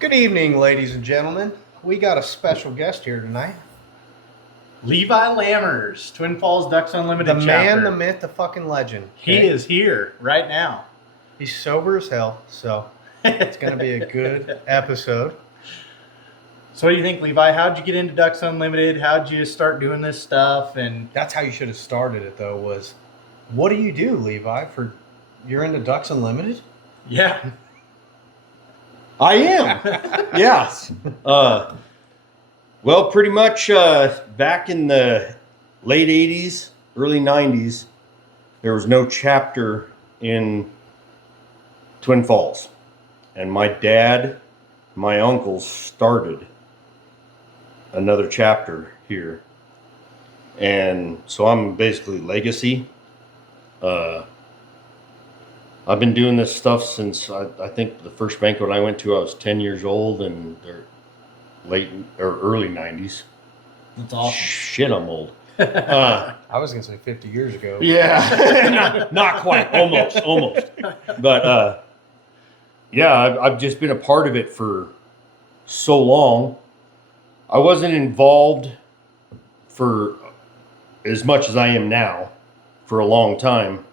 Good evening, ladies and gentlemen. We got a special guest here tonight. Levi Lammers, Twin Falls Ducks Unlimited The chapter. man, the myth, the fucking legend. He is here right now. He's sober as hell, so it's going to be a good episode. So what do you think, Levi? How'd you get into Ducks Unlimited? How'd you start doing this stuff? And That's how you should have started it, though, was what do you do, Levi, you're into Ducks Unlimited? yeah, I am. Yes. Well, pretty much back in the late 80s, early 90s, there was no chapter in Twin Falls. And my dad, my uncles started another chapter here. And so I'm basically legacy. I've been doing this stuff since I think the first banquet I went to, I was 10 years old, and they're late or early 90s. that's awesome. Shit, I'm old. I was going to say 50 years ago. Yeah, not quite, almost. But yeah, I've just been a part of it for so long. I wasn't involved for as much as I am now for a long time.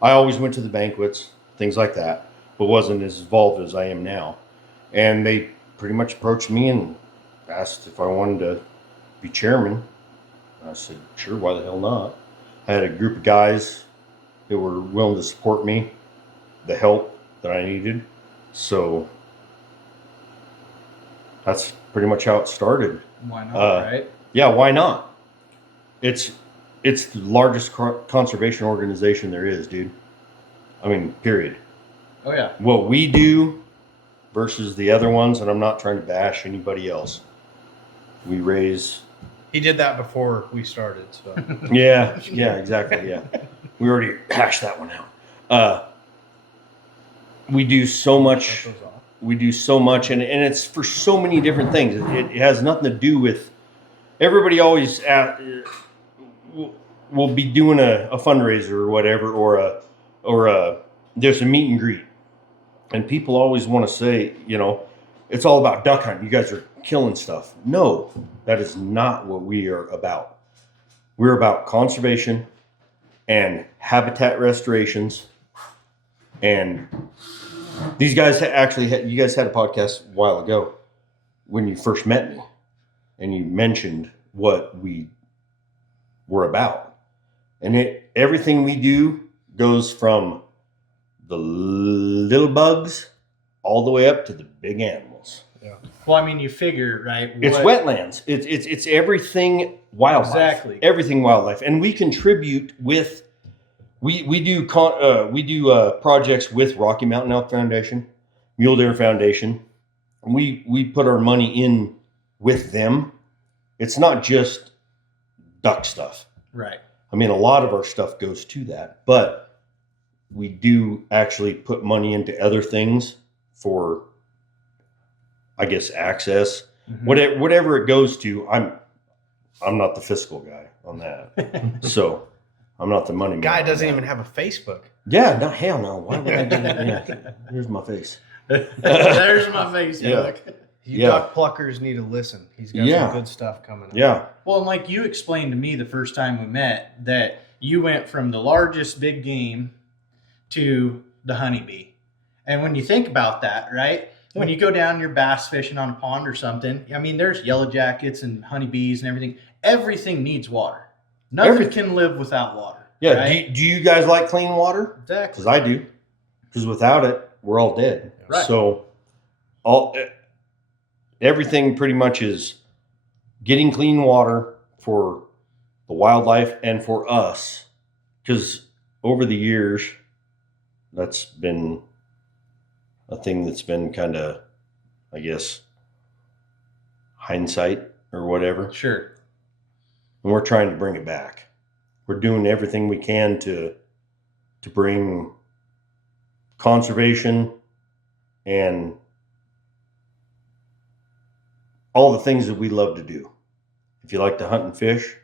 I always went to the banquets, things like that, but wasn't as involved as I am now. And they pretty much approached me and asked if I wanted to be chairman. I said, sure, why the hell not? I had a group of guys that were willing to support me, the help that I needed. So that's pretty much how it started. Why not, right? Yeah, why not? It's the largest conservation organization there is, dude. I mean, period. Oh, yeah. What we do versus the other ones, and I'm not trying to bash anybody else. We raise... He did that before we started, so. Yeah, exactly, yeah. We already hashed that one out. We do so much. We do so much, and it's for so many different things. It has nothing to do with... Everybody always... we'll be doing a fundraiser or whatever, or there's a meet and greet, and people always want to say, it's all about duck hunting. You guys are killing stuff. No, that is not what we are about. We're about conservation and habitat restorations. And these guys you guys had a podcast a while ago when you first met me, and you mentioned what we were about. And everything we do goes from the little bugs all the way up to the big animals. Yeah. Well, I mean, you figure, right? It's wetlands. It's everything wildlife. Exactly. Everything wildlife. And we contribute with we do projects with Rocky Mountain Elk Foundation, Mule Deer Foundation. And we put our money in with them. It's not just duck stuff. Right. I mean, a lot of our stuff goes to that, but we do actually put money into other things for, I guess, access. Mm-hmm. Whatever it goes to. I'm not the fiscal guy on that, so I'm not the money man. Guy doesn't even have a Facebook. Yeah, no, hell no. Why would I do that? Yeah, here's my face. There's my Facebook. You duck pluckers need to listen. He's got some good stuff coming up. Yeah. Well, and like you explained to me the first time we met, that you went from the largest big game to the honeybee. And when you think about that, right? When you go down, you're bass fishing on a pond or something. I mean, there's yellow jackets and honeybees and everything. Everything needs water. Nothing can live without water. Yeah. Right? Do you guys like clean water? Exactly. Because I do. Because without it, we're all dead. Right. So everything pretty much is getting clean water for the wildlife and for us. Because over the years, that's been a thing that's been kind of, I guess, hindsight or whatever. Sure. And we're trying to bring it back. We're doing everything we can to bring conservation and all the things that we love to do. If you like to hunt and fish,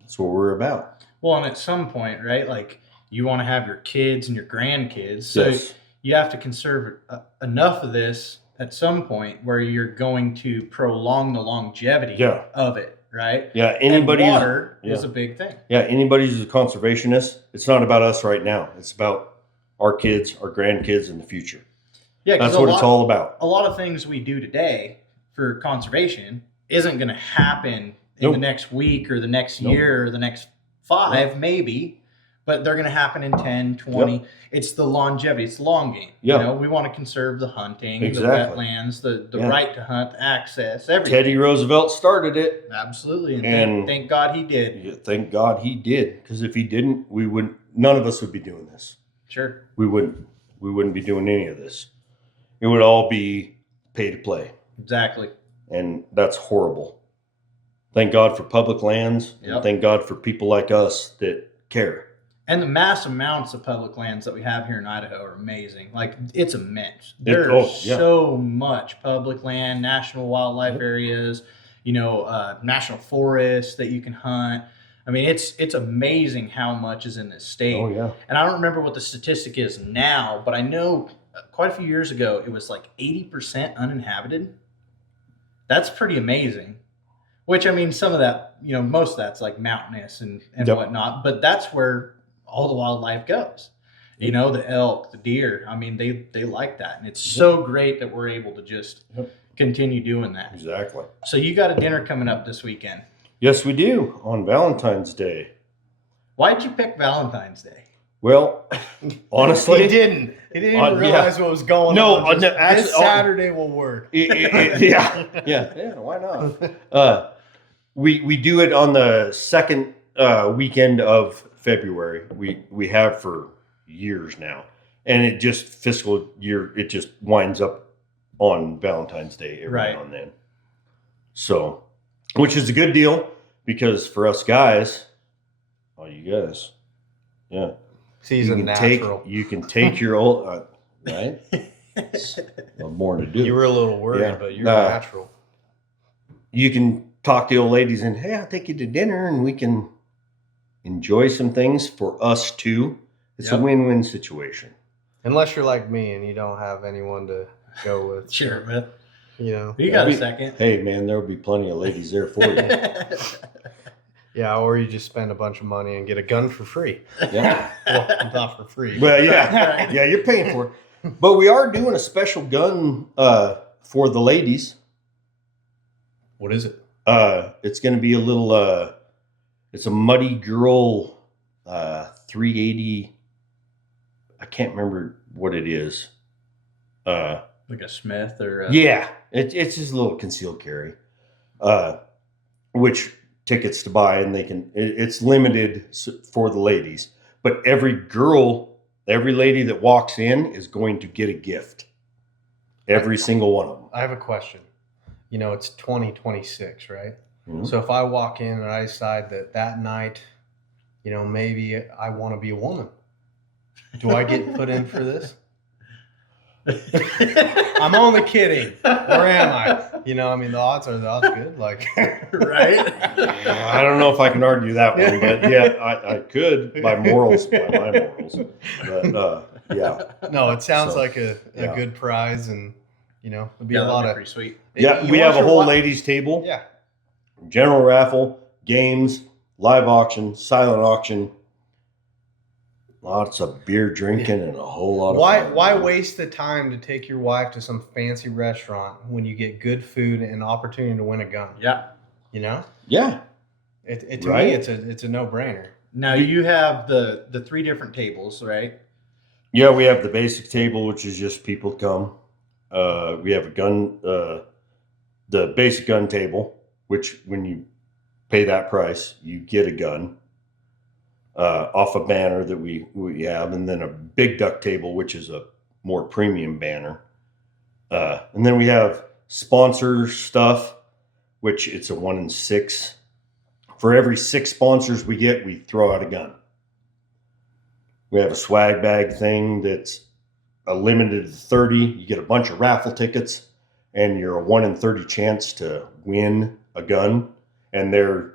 that's what we're about. Well, and at some point, right? Like you want to have your kids and your grandkids, so Yes. you have to conserve enough of this at some point where you're going to prolong the longevity Yeah. of it, right? Yeah. And Anybody water is yeah. a big thing. Yeah, anybody who's a conservationist, it's not about us right now. It's about our kids, our grandkids in the future. Yeah, 'cause That's what it's all about. a lot of things we do today for conservation isn't going to happen in Nope. the next week or the next Nope. year or the next 5 maybe, but they're going to happen in 10, 20. It's the longevity. It's the long game. Yeah. You know, we want to conserve the hunting, Exactly. the wetlands, the Yeah. right to hunt, access, everything. Teddy Roosevelt started it. Absolutely. And, And- thank God he did. Yeah, thank God he did, because if he didn't, we wouldn't. None of us would be doing this. Sure. We wouldn't. We wouldn't be doing any of this. It would all be pay to play, Exactly. and that's horrible. Thank God for public lands, Yep. and thank God for people like us that care. And the mass amounts of public lands that we have here in Idaho are amazing. Like it's immense. It- There's oh, yeah. so much public land, national wildlife Yep. areas, national forests that you can hunt. I mean, it's amazing how much is in this state. Oh yeah, And I don't remember what the statistic is now, but I know quite a few years ago it was like 80% uninhabited. That's pretty amazing. Which I mean, some of that, most of that's like mountainous and Yep. whatnot, but that's where all the wildlife goes. The elk, the deer. I mean, they like that, and it's so great that we're able to just Yep. continue doing that. exactly. So you got a dinner coming up this weekend. Yes, we do on Valentine's Day. Why'd you pick Valentine's Day? Well, honestly, He didn't. He didn't yeah. even realize what was going No, on. Just, no, actually- this Saturday will work. yeah. Why not? We do it on the second weekend of February. We have for years now, and it just fiscal year. It just winds up on Valentine's Day every Right. now and then. So, which is a good deal because for us guys, all you guys, yeah, Season natural. you can take your old right. Well, more to do. You were a little worried, Yeah. but you're Nah. natural. You can talk to the old ladies and, hey, I'll take you to dinner and we can enjoy some things for us too. It's Yep. a win-win situation. Unless you're like me and you don't have anyone to go with. Sure, man. You You got a Be- second. Hey, man, there'll be plenty of ladies there for you. Yeah, or you just spend a bunch of money and get a gun for free. Yeah. Well, not for free. Well, yeah. Yeah, you're paying for it. But we are doing a special gun for the ladies. What is it? It's going to be a little, it's a Muddy Girl 380. I can't remember what it is. Like a Smith or Yeah, it's just a little concealed carry, which tickets to buy, and it's limited for the ladies. But every lady that walks in is going to get a gift. Every single one of them. I have a question. It's 2026, right? Mhm. So if I walk in and I decide that night, maybe I want to be a woman, do I get put in for this? I'm only kidding. Or am I? The odds are good. Like, right? I don't know if I can argue that one, but yeah, I could by my morals. But yeah, No, it sounds So, like a yeah. good prize, and it'll be Yeah, a lot that'd be of. pretty sweet. yeah, You we want have a your whole wa- ladies table. Yeah. General raffle, games, live auction, silent auction, lots of beer drinking, and a whole lot of fun. Why waste the time to take your wife to some fancy restaurant when you get good food and opportunity to win a gun? Yeah. Yeah, To Right? me, it's a no brainer. Now you have the 3 different tables, right? yeah. We have the basic table, which is just people come. We have a gun, the basic gun table, which when you pay that price, you get a gun off a banner that we have, and then a big duck table, which is a more premium banner. And then we have sponsor stuff, which it's a 1 in 6. For every 6 sponsors we get, we throw out a gun. We have a swag bag thing that's a limited to 30. You get a bunch of raffle tickets, and you're a 1 in 30 chance to win a gun. And they're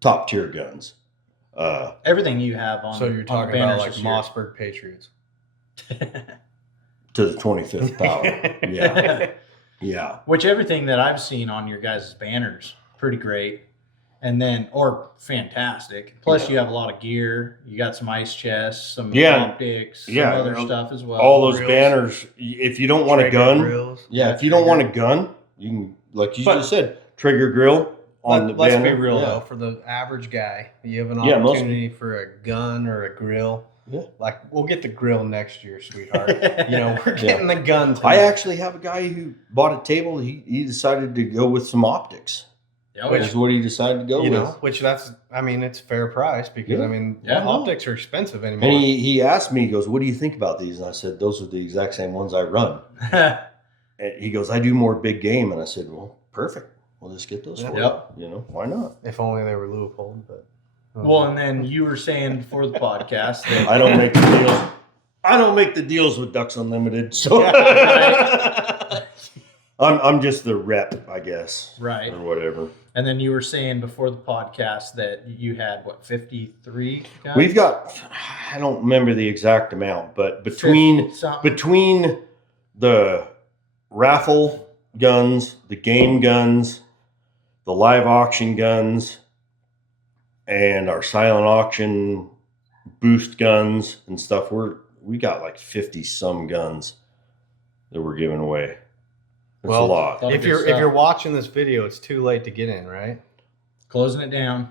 top tier guns. Everything you have on. So you're on talking the about banners like this year. Mossberg Patriots. To the 25th power. Yeah. Yeah. Which everything that I've seen on your guys' banners, pretty great. And then, or fantastic. Plus, Yeah. you have a lot of gear. You got some ice chests, some Yeah. optics, some Yeah. other stuff as well. All those Grills. banners, if you don't want a Traeger gun, grills. yeah, if you don't want a gun, you can, like you But- just said, trigger grill on the Let's banner. be real Yeah. though, for the average guy, you have an Yeah, most- opportunity for a gun or a grill. Yeah. Like we'll get the grill next year, sweetheart. You know, we're getting the gun tonight. I actually have a guy who bought a table. He decided to go with some optics. Oh, Which is what he decided to go you with. know, which that's I mean, it's fair price because Yeah. I mean Yeah. optics are expensive anymore. And he asked me, he goes, "What do you think about these?" And I said, "Those are the exact same ones I run." yeah. And he goes, "I do more big game." And I said, "Well, perfect. We'll just get those for Yep. you. You know, why not? If only they were Leopold, but Well, and then you were saying before the podcast that I don't make the deals. I don't make the deals with Ducks Unlimited. So I'm just the rep, I guess, right. or whatever. And then you were saying before the podcast that you had what 53 guys? We've got, I don't remember the exact amount, but between 50 something? between the raffle guns, the game guns, the live auction guns, and our silent auction boost guns and stuff, we got like 50 some guns that we're giving away. It's Well, a lot. Lot of if good you're stuff. if you're watching this video, it's too late to get in, right? Closing it down.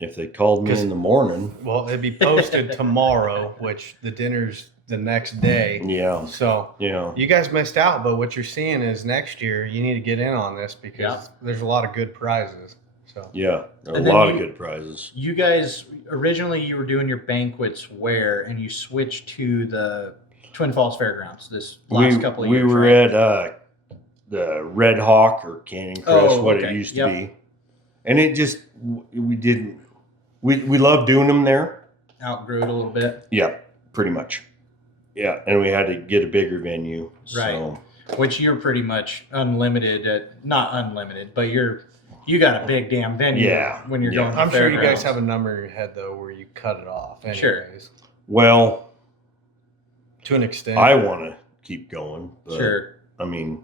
If they called me 'Cause- in the morning, Well, it'd be posted tomorrow, which the dinner's the next day. yeah, So yeah. you guys missed out, but what you're seeing is next year you need to get in on this because Yeah. there's a lot of good prizes. So Yeah, there are a And then lot of you- good prizes. You guys originally you were doing your banquets where, and you switched to the Twin Falls Fairgrounds this last couple of we years. were right? at the Red Hawk or Canyon Crest, Oh, what okay. it used to Yep. be, and it just we love doing them there. Outgrew it a little bit, Yeah, pretty much. Yeah, and we had to get a bigger venue. Right. So, which you're pretty much unlimited at, not unlimited, but you got a big damn venue. Yeah. When you're Yeah. going. To I'm sure you guys fairgrounds. have a number in your head though where you cut it off. Anyways, Sure. To an extent. I want to keep going. But, Sure. I mean,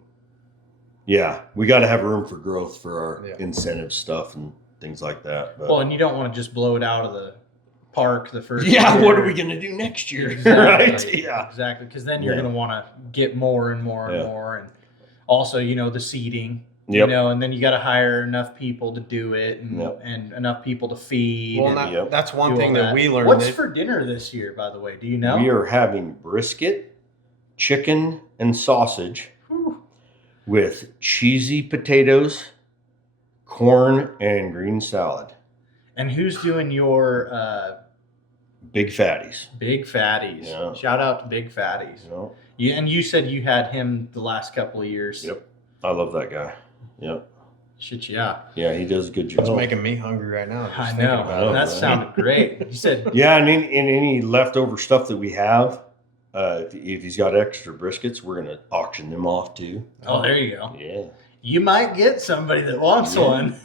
yeah, we got to have room for growth for our Yeah. incentive stuff and things like that. But Well, and you don't want to just blow it out of the park the first. yeah, year. what are we gonna do next year? Exactly. Right? Yeah. Exactly, because then you're Yeah. going to want to get more and more and Yeah. more, and also the seating. Yep. And then you got to hire enough people to do it, and, Yep. and enough people to feed. well, and that, Yep. that's one do thing all that we learned. What's that- for dinner this year, by the way? Do you know? We are having brisket, chicken, and sausage Whew. with cheesy potatoes, corn, and green salad. And who's doing your Big fatties. big fatties? Yeah. Shout out to Big Fatties. You know, And you said you had him the last couple of years. Yep. I love that guy. Yep. Shit, yeah. Yeah, he does a good job. It's making me hungry right now. just I thinking know. about it. it, That right? sounded great. You said, Yeah, and in any leftover stuff that we have, if he's got extra briskets, we're gonna auction them off too. oh, there you go. Yeah. You might get somebody that wants one.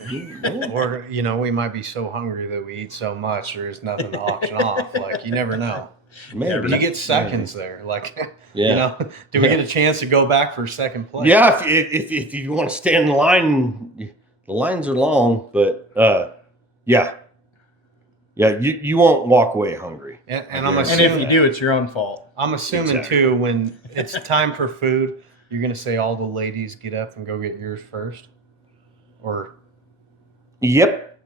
Or we might be so hungry that we eat so much there's nothing to auction off. Like you never know. Maybe. You get seconds there. Like Yeah. do we get a chance to go back for second place? Yeah, if you want to stand in line, the lines are long, but yeah, you won't walk away hungry. And I'm And And assuming if you do, it's your own fault. I'm assuming Exactly. too when it's time for food, you're gonna say all the ladies get up and go get yours first, or Yep.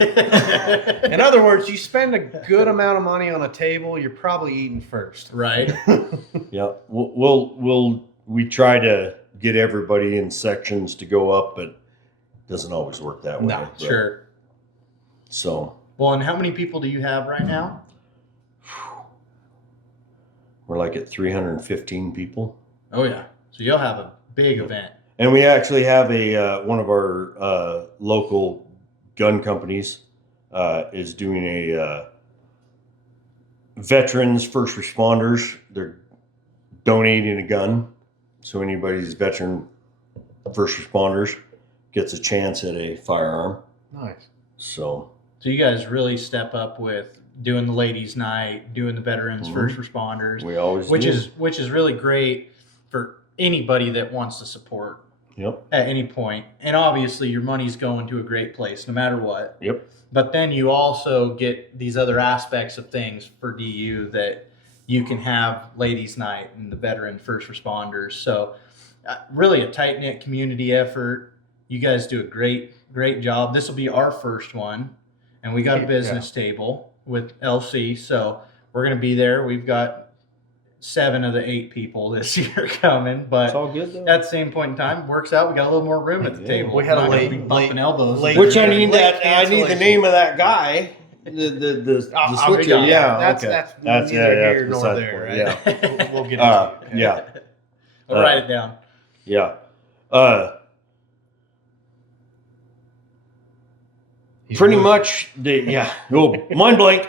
in other words, you spend a good amount of money on a table, you're probably eating first. Right. Yeah. We try to get everybody in sections to go up, but it doesn't always work that way. No, But- Sure. So Well, and how many people do you have right now? we're like at 315 people. Oh, yeah. So you'll have a Big event. And we actually have a one of our local gun companies is doing a veterans first responders. They're donating a gun, so anybody's veteran first responders gets a chance at a firearm. Nice. So you guys really step up with doing the ladies' night, doing the veterans first responders, we always which do. is really great for anybody that wants to support Yep. at any point. And obviously your money's going to a great place no matter what. Yep. But then you also get these other aspects of things for DU that you can have ladies' night and the veteran first responders. So really a tight-knit community effort. You guys do a great job. This will be our first one, and we got a business table with LC. So we're going to be there. We've got 7 of the 8 people this year coming, but It's all good though. at the same point in time, works out. We got a little more room at the table. We had a Not gonna late- be bumping late- elbows. late- Which I need Late that. I need the cancellation. name of that guy. The I'll switcher. be- Yeah. That's okay. that's neither yeah, here that's nor beside the there. point, Right? Yeah. We'll get into it. Yeah. I'll write it down. Yeah. He's Pretty really- much. Mind blank.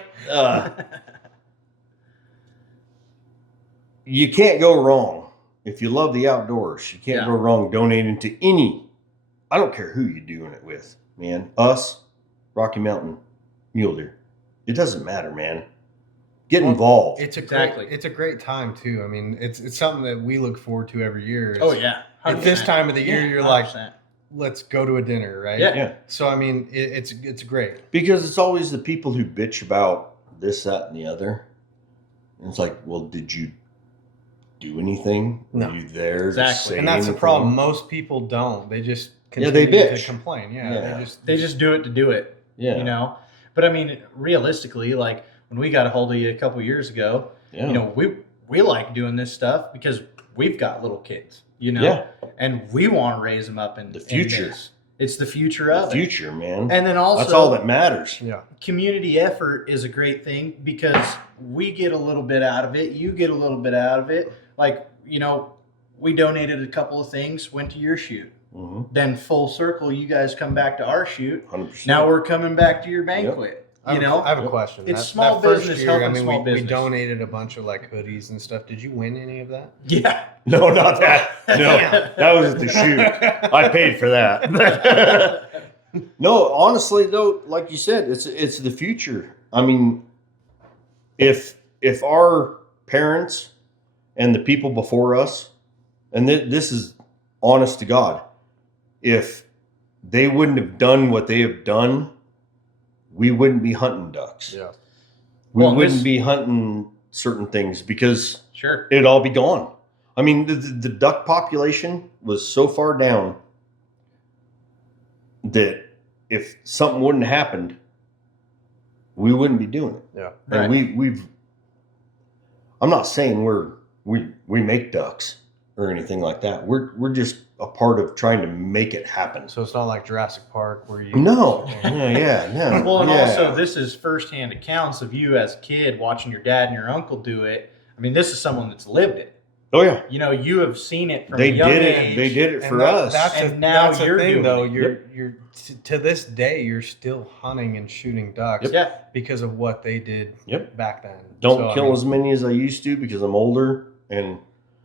You can't go wrong if you love the outdoors. You can't Yeah. go wrong donating to any. I don't care who you're doing it with, man. Us, Rocky Mountain, Mule Deer. It doesn't matter, man. Get Well, involved. It's a Exactly. great, it's a great time too. I mean, it's something that we look forward to every year. Oh It's- yeah. At this 100%. time of the year, Yeah, you're like, 100%. let's go to a dinner, right? Yeah. Yeah. So I mean, it's great. Because it's always the people who bitch about this, that, and the other. And it's like, well, did you do anything? No. Were you there? Exactly. To say And that's the anything? problem. Most people don't. They just Yeah, they continue bitch. to complain. Yeah, Yeah. They just do it to do it. Yeah. You know. But I mean, realistically, like when we got a hold of you a couple years ago, Yeah. you know, we like doing this stuff because we've got little kids, you know, Yeah. and we want to raise them up in The future. in this. It's the future The of future, man. it. And then also That's all that matters. yeah. community effort is a great thing because we get a little bit out of it. You get a little bit out of it. Like, you know, we donated a couple of things, went to your shoot. Mm-hmm. Then full circle, you guys come back to our shoot. 100%. Now we're coming back to your banquet. You know, I have a question. It's That small first business year, helping small we business. donated a bunch of like hoodies and stuff. Did you win any of that? yeah. No, not that. No, that was at the shoot. I paid for that. No, honestly though, like you said, it's the future. I mean, if our parents and the people before us, and this is honest to God, if they wouldn't have done what they have done, we wouldn't be hunting ducks. Yeah. We Well, wouldn't this- be hunting certain things because Sure. it'd all be gone. I mean, the duck population was so far down that if something wouldn't have happened, we wouldn't be doing it. Yeah. And Right. we've. I'm not saying we make ducks or anything like that. We're just a part of trying to make it happen. So it's not like Jurassic Park where you No, yeah, no. Well, and yeah. also this is firsthand accounts of you as a kid watching your dad and your uncle do it. I mean, this is someone that's lived it. Oh yeah, You know, you have seen it from they a young did age. it. They did it And for that- us. And now that's the you're thing, doing though. it. You're to this day you're still hunting and shooting ducks Yeah. because of what they did Yep. back then. Don't So, I kill mean, as many as I used to because I'm older and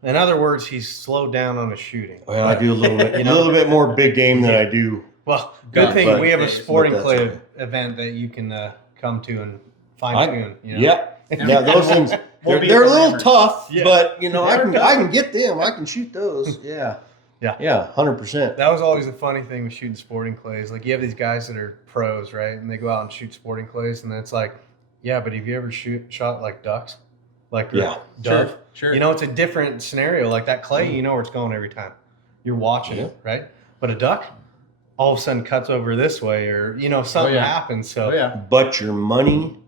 In other words, he's slowed down on his shooting. well, I do a little bit, You a know? little bit more big game than I do. Well, good But- thing we have a but sporting that's clay okay. event that you can come to and fine tune. You know? Yeah, And- yeah, those and things we'll be they're a at the little Hammers. tough, Yeah. but you know They're tough. I can get them. I can shoot those. Yeah, Yeah. 100%. That was always the funny thing with shooting sporting clays. Like you have these guys that are pros, right? And they go out and shoot sporting clays, and then it's like, yeah, but have you ever shot like ducks, like Yeah. dove? Sure. You know, it's a different scenario. Like that clay, you know where it's going every time. You're watching Yeah. it, right? But a duck, all of a sudden cuts over this way, or you know something yeah. happens. So, Oh yeah. But your money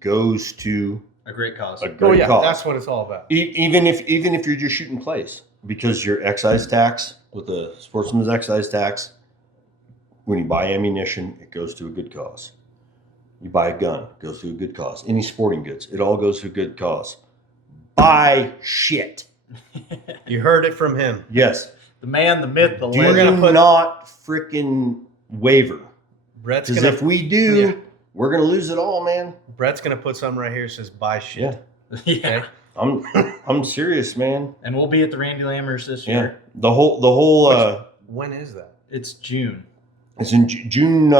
goes to A great cause. a great oh yeah, cause. that's what it's all about. Even if you're just shooting clays, because your excise tax with the sportsman's excise tax, when you buy ammunition, it goes to a good cause. You buy a gun, it goes to a good cause. Any sporting goods, it all goes to a good cause. Buy shit. You heard it from him. Yes. The man, the myth, the Do We're legend. gonna put- not freaking waver. Brett's Because gonna if we do, Yeah. we're gonna lose it all, man. Brett's gonna put something right here that says buy shit. Yeah. Okay. I'm serious, man. And we'll be at the Randy Lammers this Yeah. year. The whole When is that? It's June. it's in June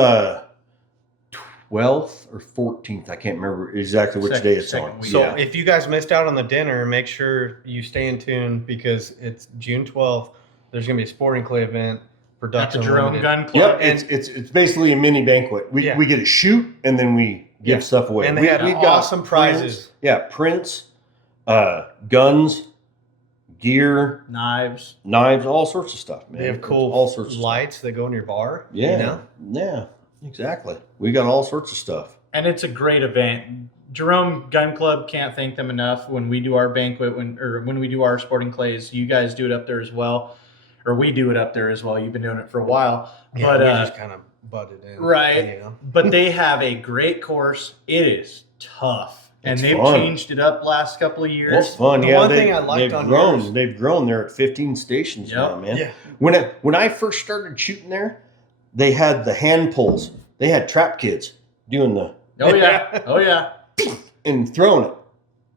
12th or 14th. I can't remember exactly which Second- day it's second on. week. So Yeah. if you guys missed out on the dinner, make sure you stay in tune because it's June 12th. There's gonna be a sporting clay event for At Ducks the Jerome Unlimited. Gun Club. Yep, And- it's basically a mini banquet. We Yeah. we get to shoot and then we give Yeah. stuff away. And they had we've awesome prizes. prints. Yeah, prints, guns, gear, Knives. knives, all sorts of stuff, man. They have cool all sorts of lights that go in your bar. stuff. Yeah, You know? yeah, exactly. We got all sorts of stuff. And it's a great event. Jerome Gun Club, can't thank them enough when we do our banquet, when we do our sporting clays. You guys do it up there as well, or we do it up there as well. You've been doing it for a while, Yeah, but we just kind of butted in. right. You know? but they have a great course. It is tough, and It's they've fun. changed it up last couple of It's years. fun. The Yeah, one thing I liked they've on grown. yours- They've grown. They're at 15 stations Yep. now, man. Yeah. When I first started shooting there, they had the hand pulls. They had trap kids doing the Oh yeah, oh yeah. and throwing it.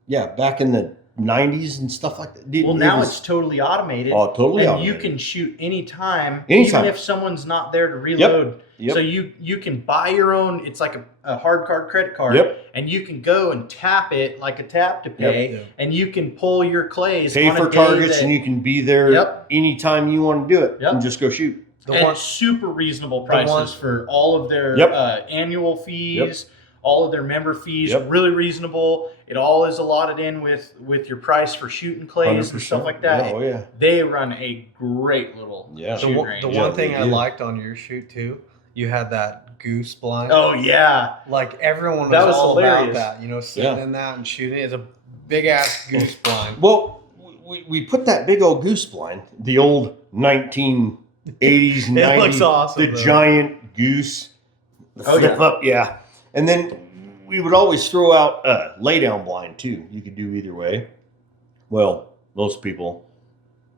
Yeah, back in the 90s and stuff like that. Dude, Well, it now was- it's totally automated. totally and automated. you can shoot anytime, Anytime. even if someone's not there to reload. Yep. So you can buy your own. It's like a hard card credit card, Yep. and you can go and tap it like a tap to pay, Yep. and you can pull your clays pay on for a day targets that- and you can be there Yep. anytime you want to do it Yep. and just go shoot. The and one, super reasonable the prices one- for all of their Yep. annual fees, all of their member fees. Yep. Really reasonable. It all is allotted in with your price for shooting clays and stuff like that. Oh yeah. They run a great little Yeah. shooting the range. one Yeah, thing they I do. liked on your shoot too, you had that goose blind. Oh yeah, Like everyone was, That was all hilarious. about that, you know, sitting Yeah. in that and shooting. It's a big ass goose blind. Well, we put that big old goose blind, the old 1980s, 90s, It looks awesome, the though. giant goose, the Oh, flip yeah. up, yeah. And then we would always throw out a lay down blind too. You could do either way. Well, most people,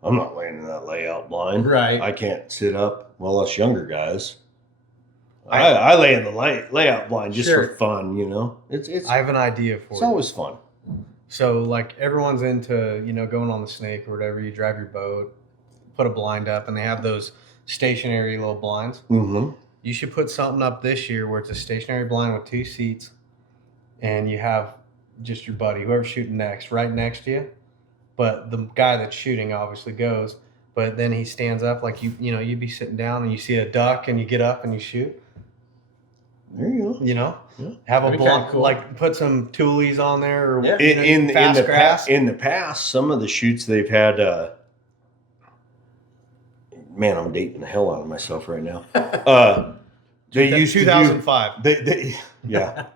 I'm not laying in that layout blind. right. I can't sit up. Well, us younger guys. I lay in the layout blind just Sure. for fun, you know. It's I have an idea for it's you. always fun. So like everyone's into, you know, going on the snake or whatever. You drive your boat, put a blind up, and they have those stationary little blinds. Mm-hmm. You should put something up this year where it's a stationary blind with 2 seats, and you have just your buddy, whoever's shooting next, right next to you. But the guy that's shooting obviously goes, but then he stands up like you know, you'd be sitting down and you see a duck and you get up and you shoot. There you go. You know, Yeah. have a That'd be kinda blind, cool. like put some toolies on there or Yeah. you know, In fast the grass. in the past, some of the shoots they've had. Man, I'm dating the hell out of myself right now. They used to do 2005. they yeah.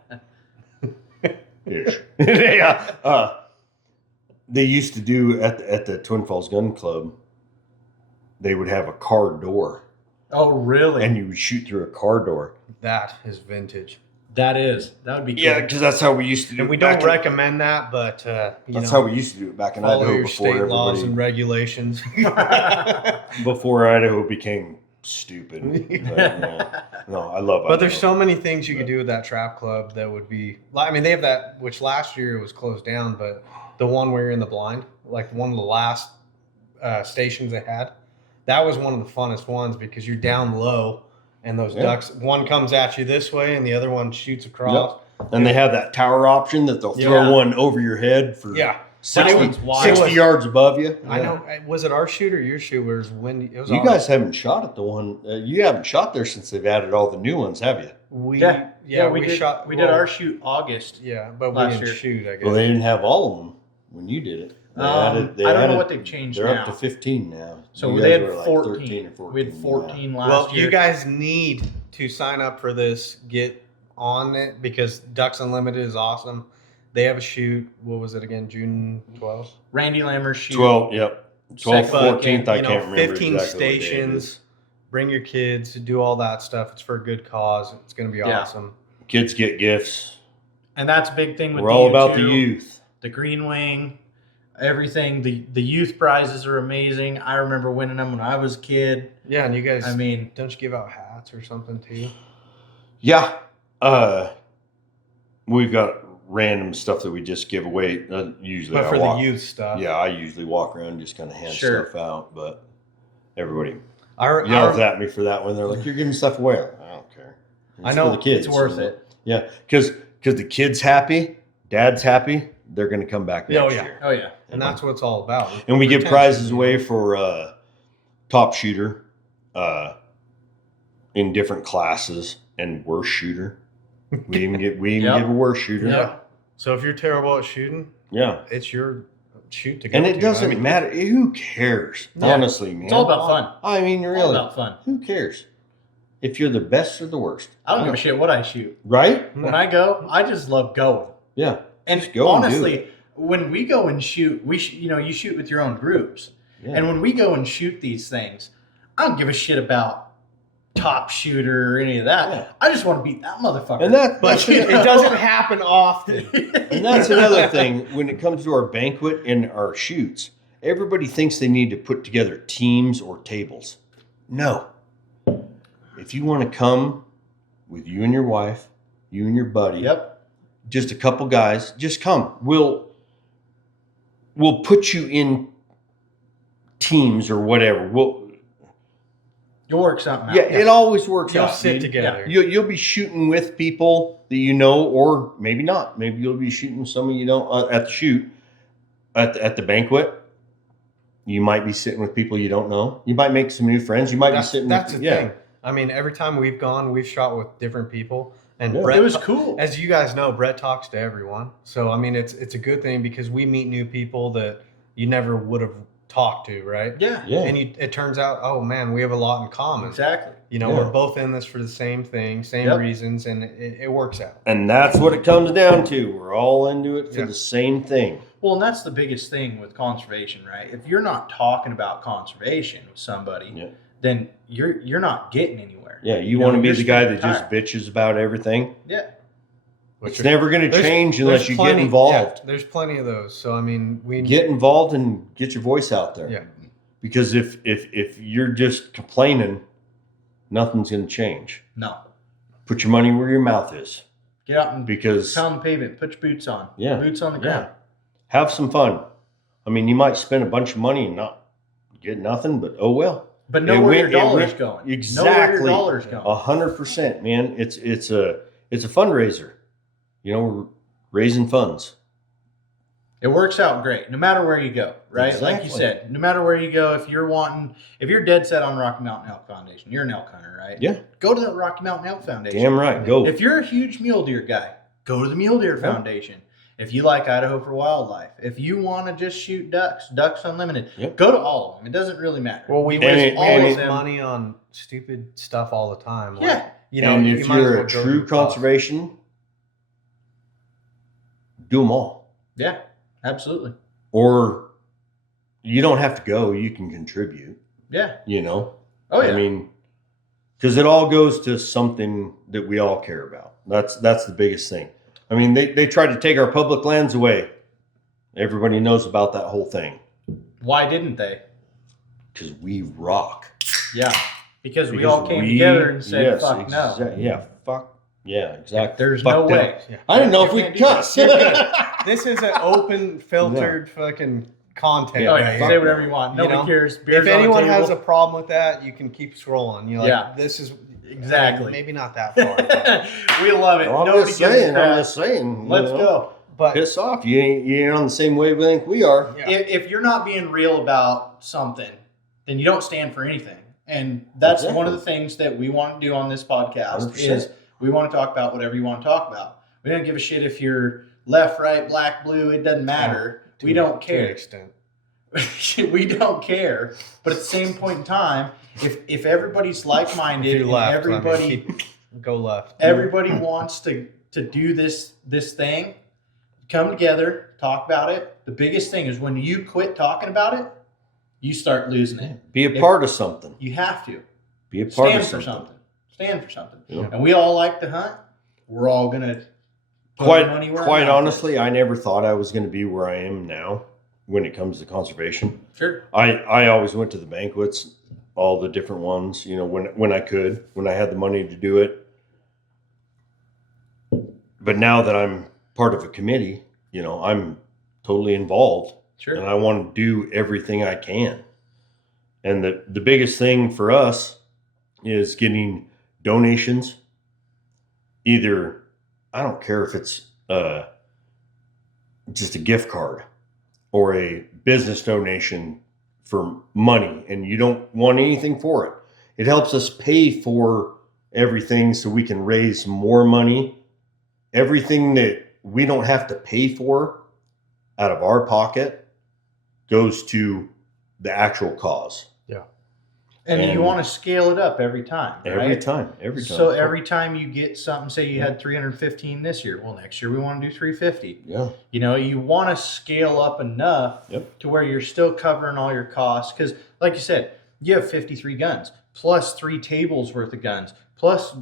Ish. yeah. They used to do at the Twin Falls Gun Club. They would have a car door, Oh really? and you would shoot through a car door. That is vintage. that would be cool. Yeah, because that's how we used to do. And we it back don't recommend that, but you That's know, how we used to do it back in follow Idaho your before state laws and everybody, regulations. before Idaho became stupid. But, no, I love. But there's Idaho. so many things you could do with that trap club that would be. I mean, they have that, which last year was closed down, but the one where you're in the blind, like one of the last stations they had, that was one of the funnest ones because you're down low and those Yeah. ducks, one comes at you this way and the other one shoots across. And they have that tower option that they'll throw Yeah. one over your head for Yeah, 60, That one's wild. 60 yards above you. I know. Was it our shoot or your shoot? Where it was windy? It was You awesome. guys haven't shot at the one. You haven't shot there since they've added all the new ones, have you? We we did. shot. We did our shoot August. Yeah, but we last didn't year. shoot. I guess. Well, they didn't have all of them when you did it. They I don't know added- what they've changed They're now. up to 15 now. So You they guys had were like 14. 13 or 14. We had 14 last Well, year. you guys need to sign up for this. Get on it because Ducks Unlimited is awesome. They have a shoot. What was it again? June 12th. Randy Lammer's shoot. 12, yep. 12th, Second 14th, I You know, can't remember 15 exactly what day it stations. is. Bring your kids. Do all that stuff. It's for a good cause. It's going to be Yeah. awesome. Kids get gifts. And that's a big thing with We're all about the DU2, youth. The Green Wing. everything. The youth prizes are amazing. I remember winning them when I was a kid. Yeah, and you guys, I mean, don't you give out hats or something too? Yeah. We've got random stuff that we just give away. Usually, But I for walk, the youth stuff, yeah, I usually walk around and just kind of hand Sure. stuff out. But everybody I yells at me for that when they're like, "You're giving stuff away." I'm like, I don't care. It's I know, for the kids. it's worth it. Yeah, because the kid's happy, dad's happy. They're going to come back Oh, next yeah. year. Oh yeah. and that's what it's all about. And we give Retention, prizes you know? away for top shooter, in different classes, and worst shooter. We even Yep. give a worst shooter. Yeah. So if you're terrible at shooting, Yeah. it's your shoot to go. And it to. doesn't I mean, matter. Who cares? Yeah. Honestly, man. It's all about fun. I mean, All really. about fun. Who cares? If you're the best or the worst. I don't give a shit what I shoot. Right? When I go, I just love going. Yeah. And Just go and do honestly, when we go and shoot, you shoot with your own groups. Yeah. And when we go and shoot these things, I don't give a shit about top shooter or any of that. Yeah. I just want to beat that motherfucker. And that, but that's, it doesn't happen often. and that's another thing when it comes to our banquet and our shoots. Everybody thinks they need to put together teams or tables. No. If you want to come with you and your wife, you and your buddy, Yep. just a couple guys, just come. We'll put you in teams or whatever. You'll work something out. Yeah, it always works You'll out. sit dude. together. You'll be shooting with people that you know, or maybe not. Maybe you'll be shooting with someone you don't at the shoot, at the banquet. You might be sitting with people you don't know. You might make some new friends. You might be sitting. That's with, the thing. I mean, every time we've gone, we've shot with different people, and Yeah. Brett, It was cool. as you guys know, Brett talks to everyone. So I mean, it's a good thing because we meet new people that you never would have talked to, right? Yeah. Yeah. And it turns out, oh man, we have a lot in common. Exactly. You know, Yeah. we're both in this for the same thing, same Yep. reasons, and it works out. And that's what it comes down to. We're all into it for Yeah. the same thing. Well, and that's the biggest thing with conservation, right? If you're not talking about conservation with somebody, Yeah. then you're not getting anywhere. Yeah, you You know, want to be you're the guy that spending just bitches about everything. Yeah. Which It's are- never going to there's- change there's unless you get plenty- involved. yeah, there's plenty of those. So I mean, we Get involved and get your voice out there. Yeah. Because if you're just complaining, nothing's going to change. No. Put your money where your mouth is. Get out and Because pound the pavement. Put your boots on. Yeah. Boots on the Yeah. ground. have some fun. I mean, you might spend a bunch of money and not get nothing, but oh well. But know It where your went- it dollar's went- going. Know where your Exactly. dollar's going. 100%, man. It's a fundraiser. You know, we're raising funds. It works out great, no matter where you go, right? Like you Exactly. said, no matter where you go, if you're dead set on Rocky Mountain Elk Foundation, you're an elk hunter, right? Yeah. Go to the Rocky Mountain Elk Foundation. Damn right. Go. If you're a huge mule deer guy, go to the Mule Deer Yeah. Foundation. If you like Idaho for Wildlife, if you want to just shoot ducks, Ducks Unlimited, Yep. go to all of them. It doesn't really matter. well, we And waste it- all and of it- money on stupid stuff all the time. Like, Yeah. you know, and you if might as you're well a go true to the puff. conservation, do them all. Yeah, absolutely. Or you don't have to go. You can contribute. Yeah. You know. Oh yeah. I mean, because it all goes to something that we all care about. That's the biggest thing. I mean, they tried to take our public lands away. Everybody knows about that whole thing Why didn't they? because we rock. Yeah. Because we Because all came together and said, yes, "Fuck no." Yeah, fuck. Yeah, exactly. There's Fuck no them. way. Yeah. I didn't know if You we can't could do that. cuss. You're good. This is an open, filtered, fucking content. Oh Yeah, yeah. right fuck Say here. whatever you want. You Nobody know? cares. Beer's If on the anyone has a table. problem with that, you can keep scrolling. You're like, Yeah. this is Exactly. maybe not that far, we love it. Well, I'm Nobody just gives a saying. crap. I'm just saying. Let's you know, go. but Piss off. You ain't on the same wavelength we are. yeah. If you're not being real about something, then you don't stand for anything. And that's Exactly. one of the things that we want to do on this podcast 100%. is we want to talk about whatever you want to talk about. We don't give a shit if you're left, right, black, blue. It doesn't matter. We don't To an care. extent. We don't care. But at the same point in time, if everybody's like-minded If you and left, everybody go left. everybody wants to do this thing, come together, talk about it. The biggest thing is when you quit talking about it, you start losing it. Be a part of something. You have to Be a part stand of for something. something. Stand for something. Yeah. And we all like to hunt. We're all gonna put our money where our Quite mouth honestly, I never thought I was going to be where I am now when it comes to conservation. Sure. I always went to the banquets, all the different ones, you know, when I could, when I had the money to do it. But now that I'm part of a committee, you know, I'm totally involved, Sure. and I want to do everything I can. And the biggest thing for us is getting donations. Either, I don't care if it's just a gift card or a business donation for money, and you don't want anything for it. It helps us pay for everything so we can raise more money. Everything that we don't have to pay for out of our pocket goes to the actual cause. And you And- want to scale it up every time, right? Every time. So every time you get something, say you had 315 this year, well, next year we want to do 350. Yeah. You know, you want to scale up enough Yep. to where you're still covering all your costs. Because, like you said, you have 53 guns, plus 3 tables worth of guns, plus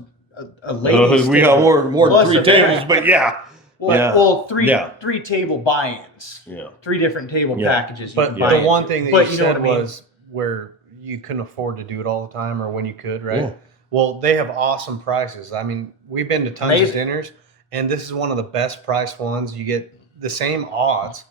a ladies' we table, got more plus than 3 a bag. tables, but yeah. Well, Yeah. well, three Yeah. table buy-ins, Yeah. 3 different table Yeah. packages. You But can Yeah. buy the one into. thing that But you you know said what I mean? was where you couldn't afford to do it all the time, or when you could, right? Yeah. Well, they have awesome prices. I mean, we've been to tons Amazing. of dinners, and this is one of the best priced ones. You get the same odds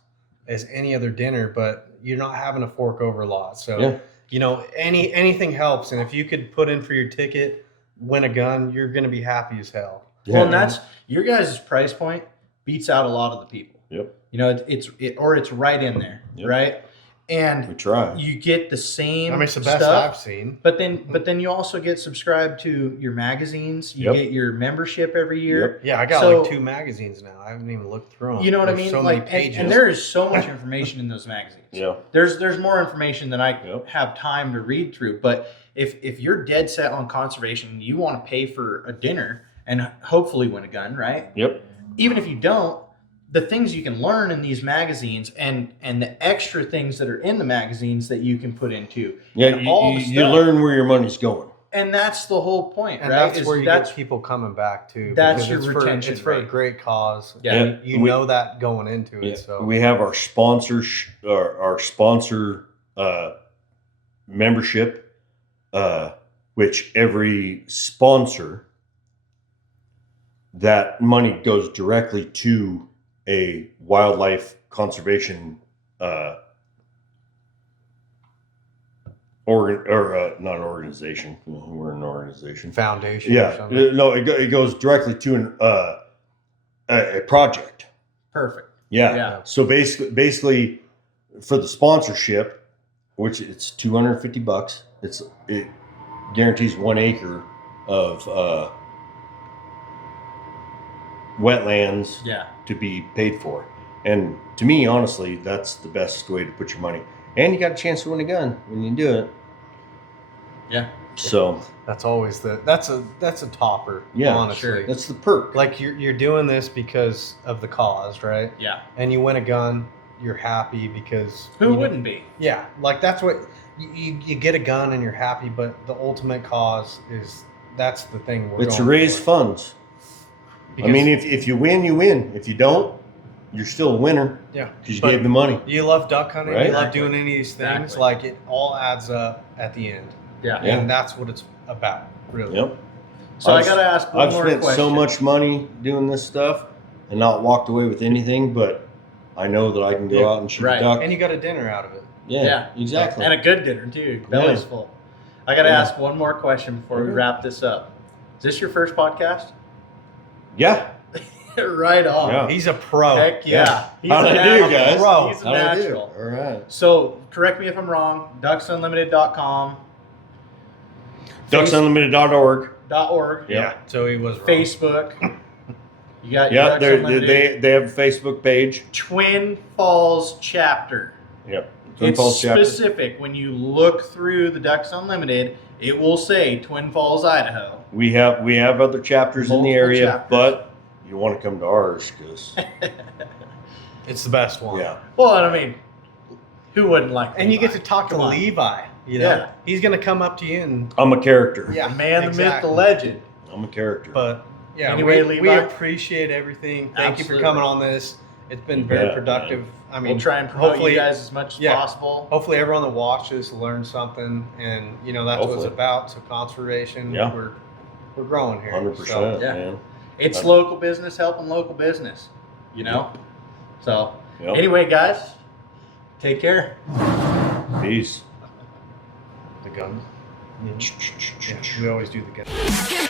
as any other dinner, but you're not having to fork over a lot. So, Yeah. you know, anything helps. And if you could put in for your ticket, win a gun, you're going to be happy as hell. Well, and Yeah. that's your guys' price point beats out a lot of the people. Yep. You know, it's right in there, Yep. right? And We try. you get the same I mean, it's the best stuff, I've seen. but then you also get subscribed to your magazines. You Yep. get your membership every year. Yeah, I got So- like 2 magazines now. I haven't even looked through them. You know what I There's mean? So Like, many pages. and there is so much information in those magazines. Yeah. There's more information than I Yep. have time to read through. But if you're dead set on conservation, and you want to pay for a dinner and hopefully win a gun, right? Yep. Even if you don't, the things you can learn in these magazines and the extra things that are in the magazines that you can put into. Yeah. And all the You stuff. learn where your money's going. And that's the whole point, And right? that's where you get people coming back to. that's because your it's retention it's for a rate. great cause. Yeah. And you We- know that going into it. Yeah. So We have our sponsors, our sponsor membership, which every sponsor, that money goes directly to a wildlife conservation not an organization. We're an organization. foundation. Or Yeah, something. no, it goes directly to a project. Perfect. Yeah. Yeah. So basically, for the sponsorship, which it's $250, it guarantees 1 acre of wetlands Yeah. to be paid for. And to me, honestly, that's the best way to put your money. And you got a chance to win a gun when you do it. Yeah. So That's always that's a topper. Yeah, honestly. sure. that's the perk. Like you're doing this because of the cause, right? Yeah. And you win a gun, you're happy because Who you know- wouldn't be? Yeah, like that's what you get a gun and you're happy, but the ultimate cause is that's the thing. It's to going raise for. funds. Because- I mean, if you win, you win. If you don't, you're still a winner yeah, because you but gave the money. you love duck hunting, Right? you love Exactly. doing any of these things. Exactly. Like it all adds up at the end, Yeah. Yeah. and that's what it's about, really. Yep. So I've- I gotta ask one I've more spent question. so much money doing this stuff and not walked away with anything, but I know that I can go Yeah. out and shoot Right. a duck. And you got a dinner out of it. Yeah, Yeah. exactly. And a good dinner too. Belly's full. I gotta Yeah. ask one more question before we Okay. wrap this up. Is this your first podcast? yeah. Right on. Yeah. He's a pro. Heck yeah. Yeah. He's How'd a I do, natural. guys? Bro, He's a How'd I do? natural. All right. So correct me if I'm wrong. Ducksunlimited.com, Ducksunlimited.org. .org, Yeah. So he was wrong. Facebook. You got Yeah, Ducks Unlimited. they have a Facebook page. Twin Falls chapter. Yep. Twin It's Falls chapter. specific. When you look through the Ducks Unlimited, it will say Twin Falls, Idaho. We have other chapters in the Multiple area, chapters. but you want to come to ours because It's the best one. yeah, Well, I mean, who wouldn't like And you get Levi? to talk to Come on. Levi. You know, Yeah. he's gonna come up to you and I'm a character. yeah, The man, the myth, the exactly. legend. I'm a character. But yeah, Anyway, we Levi. appreciate everything. Thank you Absolutely. for coming on this. It's been very Yeah, productive. I mean, We'll try and promote hopefully, you guys as much as yeah. possible. hopefully everyone that watches learns something, and you know that's what it's Hopefully. about. So conservation, Yeah. we're growing here. 100%, So, yeah. man. It's local business helping local business, you know? So, Yep. anyway, guys, take care. Peace. the guns. Yeah, we always do the guns.